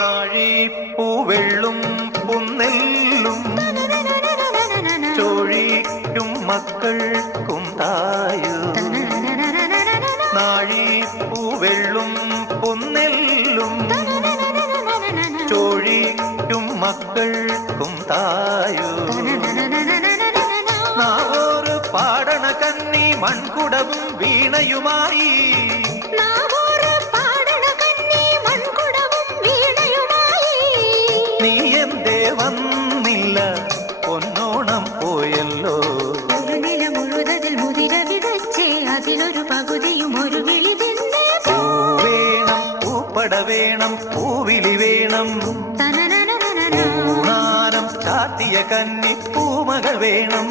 നാഴിപ്പൂവെള്ളും പുന്നെല്ലും ചോഴിക്കും മക്കൾക്കും തായു. നാഴിപ്പൂവെള്ളും പുന്നെല്ലും ചോഴിക്കും മക്കൾക്കും തായു. നാവോറ് പാടണ കന്നി മൺകുടവും വീണയുമായി. നീ എന്തേ വന്നില്ല, പൊന്നോണം പോയല്ലോ. ഒരു നില മുഴുവതിൽ മുതിര വിതച്ചേ, അതിലൊരു പകുതിയും ഒരു വിളി തന്നെ. വേണം പൂപ്പട വേണം, പൂവിളി വേണം, പൂണാനം ചാത്തിയ കന്നി പൂമകൾ വേണം.